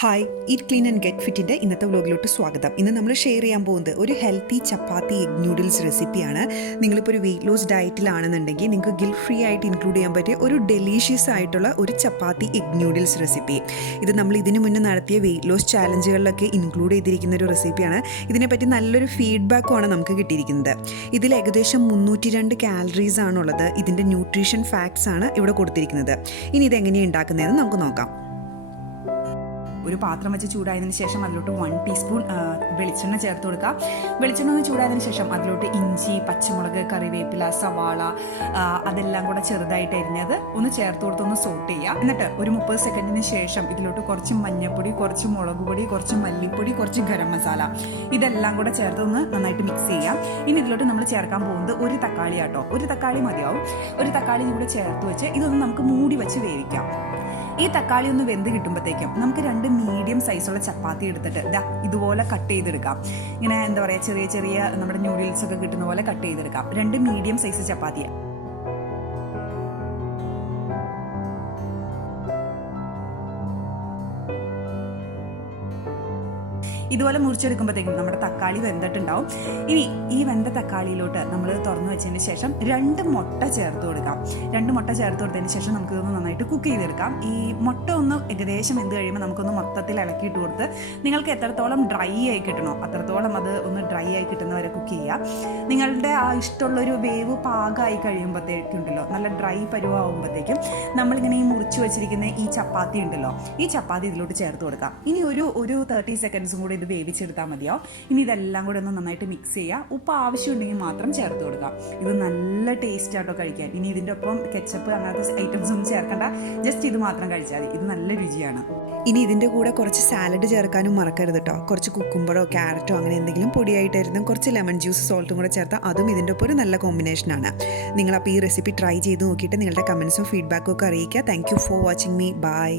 Hi eat clean and get ഫിറ്റിൻ്റെ ഇന്നത്തെ വ്ലോഗിലോട്ട് സ്വാഗതം. ഇന്ന് നമ്മൾ ഷെയർ ചെയ്യാൻ പോകുന്നത് ഒരു ഹെൽത്തി ചപ്പാത്തി എഗ് ന്യൂഡിൽസ് റെസിപ്പിയാണ്. നിങ്ങളിപ്പോൾ ഒരു വെയിറ്റ് ലോസ് ഡയറ്റിലാണെന്നുണ്ടെങ്കിൽ നിങ്ങൾക്ക് ഗിൽറ്റ് ഫ്രീ ആയിട്ട് ഇൻക്ലൂഡ് ചെയ്യാൻ പറ്റിയ ഒരു ഡെലീഷ്യസ് ആയിട്ടുള്ള ഒരു ചപ്പാത്തി എഗ് ന്യൂഡിൽസ് റെസിപ്പി. ഇത് നമ്മൾ ഇതിനു മുന്നേ നടത്തിയ വെയിറ്റ് ലോസ് ചാലഞ്ചുകളിലൊക്കെ ഇൻക്ലൂഡ് ചെയ്തിരിക്കുന്ന ഒരു റെസിപ്പിയാണ്. ഇതിനെപ്പറ്റി നല്ലൊരു ഫീഡ്ബാക്കുമാണ് നമുക്ക് കിട്ടിയിരിക്കുന്നത്. ഇതിൽ ഏകദേശം 302 കാലറീസ് ആണുള്ളത്. ഇതിൻ്റെ ന്യൂട്രീഷൻ ഫാക്ട്സ് ആണ് ഇവിടെ കൊടുത്തിരിക്കുന്നത്. ഇനി ഇതെങ്ങനെയാണ് ഉണ്ടാക്കുന്നതെന്ന് നമുക്ക് നോക്കാം. ഒരു പാത്രം വെച്ച് ചൂടായതിനു ശേഷം അതിലോട്ട് 1 ടീസ്പൂൺ വെളിച്ചെണ്ണ ചേർത്ത് കൊടുക്കുക. വെളിച്ചെണ്ണ ഒന്ന് ചൂടായതിനു ശേഷം അതിലോട്ട് ഇഞ്ചി, പച്ചമുളക്, കറിവേപ്പില, സവാള അതെല്ലാം കൂടെ ചെറുതായിട്ട് അരിഞ്ഞത് ഒന്ന് ചേർത്ത് കൊടുത്ത് ഒന്ന് സോട്ട് ചെയ്യുക. എന്നിട്ട് ഒരു 30 സെക്കൻഡിന് ശേഷം ഇതിലോട്ട് കുറച്ച് മഞ്ഞൾപ്പൊടി, കുറച്ച് മുളക് പൊടി, കുറച്ച് മല്ലിപ്പൊടി, കുറച്ച് ഗരം മസാല ഇതെല്ലാം കൂടെ ചേർത്ത് ഒന്ന് നന്നായിട്ട് മിക്സ് ചെയ്യാം. ഇനി ഇതിലോട്ട് നമ്മൾ ചേർക്കാൻ പോകുന്നത് ഒരു തക്കാളി ആട്ടോ. ഒരു തക്കാളി മതിയാവും. ഒരു തക്കാളി കൂടെ ചേർത്ത് വെച്ച് ഇതൊന്ന് നമുക്ക് മൂടി വെച്ച് വേവിക്കാം. ഈ തക്കാളി ഒന്ന് വെന്ത് കിട്ടുമ്പോഴത്തേക്കും നമുക്ക് 2 മീഡിയം സൈസുള്ള ചപ്പാത്തി എടുത്തിട്ട് ഇതുപോലെ കട്ട് ചെയ്തെടുക്കാം. ഇങ്ങനെ എന്താ പറയുക, ചെറിയ ചെറിയ നമ്മുടെ ന്യൂഡിൽസ് ഒക്കെ കിട്ടുന്ന പോലെ കട്ട് ചെയ്തെടുക്കാം. 2 മീഡിയം സൈസ് ചപ്പാത്തി. ഇതുപോലെ മുറിച്ചെടുക്കുമ്പോഴത്തേക്കും നമ്മുടെ തക്കാളി വെന്തിട്ടുണ്ടാവും. ഇനി ഈ വെന്ത തക്കാളിയിലോട്ട് നമ്മൾ തുറന്നു വെച്ചതിന് ശേഷം 2 മുട്ട ചേർത്ത് കൊടുക്കാം. 2 മുട്ട ചേർത്ത് കൊടുത്തതിന് ശേഷം നമുക്കിതൊന്ന് നന്നായിട്ട് കുക്ക് ചെയ്തെടുക്കാം. ഈ മുട്ട ഒന്ന് ഏകദേശം വെന്ത് കഴിയുമ്പോൾ നമുക്കൊന്ന് മൊത്തത്തിൽ ഇളക്കിയിട്ട് കൊടുത്ത് നിങ്ങൾക്ക് എത്രത്തോളം ഡ്രൈ ആയി കിട്ടണോ അത്രത്തോളം അത് ഒന്ന് ഡ്രൈ ആയി കിട്ടുന്നവരെ കുക്ക് ചെയ്യുക. നിങ്ങളുടെ ആ ഇഷ്ടമുള്ളൊരു വേവ് പാകമായി കഴിയുമ്പോഴത്തേക്കുണ്ടല്ലോ, നല്ല ഡ്രൈ പരുവാകുമ്പോഴത്തേക്കും നമ്മളിങ്ങനെ ഈ മുറിച്ച് വെച്ചിരിക്കുന്ന ഈ ചപ്പാത്തി ഉണ്ടല്ലോ, ഈ ചപ്പാത്തി ഇതിലോട്ട് ചേർത്ത് കൊടുക്കാം. ഇനി ഒരു 30 സെക്കൻഡ്സും കൂടി ഇത് വേവിച്ചെടുത്താൽ മതിയാവും. ഇനി ഇതെല്ലാം കൂടെ ഒന്ന് നന്നായിട്ട് മിക്സ് ചെയ്യുക. ഉപ്പ് ആവശ്യമുണ്ടെങ്കിൽ മാത്രം ചേർത്ത് കൊടുക്കാം. ഇത് നല്ല ടേസ്റ്റ് ആട്ടോ കഴിക്കാൻ. ഇനി ഇതിൻ്റെ ഒപ്പം കെച്ചപ്പ് അങ്ങനത്തെ ഐറ്റംസ് ഒന്നും ചേർക്കണ്ട, ജസ്റ്റ് ഇത് മാത്രം കഴിച്ചാൽ മതി. ഇത് നല്ല രുചിയാണ്. ഇനി ഇതിൻ്റെ കൂടെ കുറച്ച് സാലഡ് ചേർക്കാനും മറക്കരുത് കേട്ടോ. കുറച്ച് കുക്കുംബറോ ക്യാരറ്റോ അങ്ങനെ എന്തെങ്കിലും പൊടിയായിട്ടായിരുന്നു കുറച്ച് ലെമൺ ജ്യൂസ് സോൾട്ടും കൂടെ ചേർത്താൽ അതും ഇതിൻ്റെ ഒപ്പം ഒരു നല്ല കോമ്പിനേഷനാണ്. നിങ്ങളപ്പോൾ ഈ റെസിപ്പി ട്രൈ ചെയ്ത് നോക്കിയിട്ട് നിങ്ങളുടെ കമൻസും ഫീഡ്ബാക്കും ഒക്കെ അറിയിക്കുക. Thank you for watching me. By.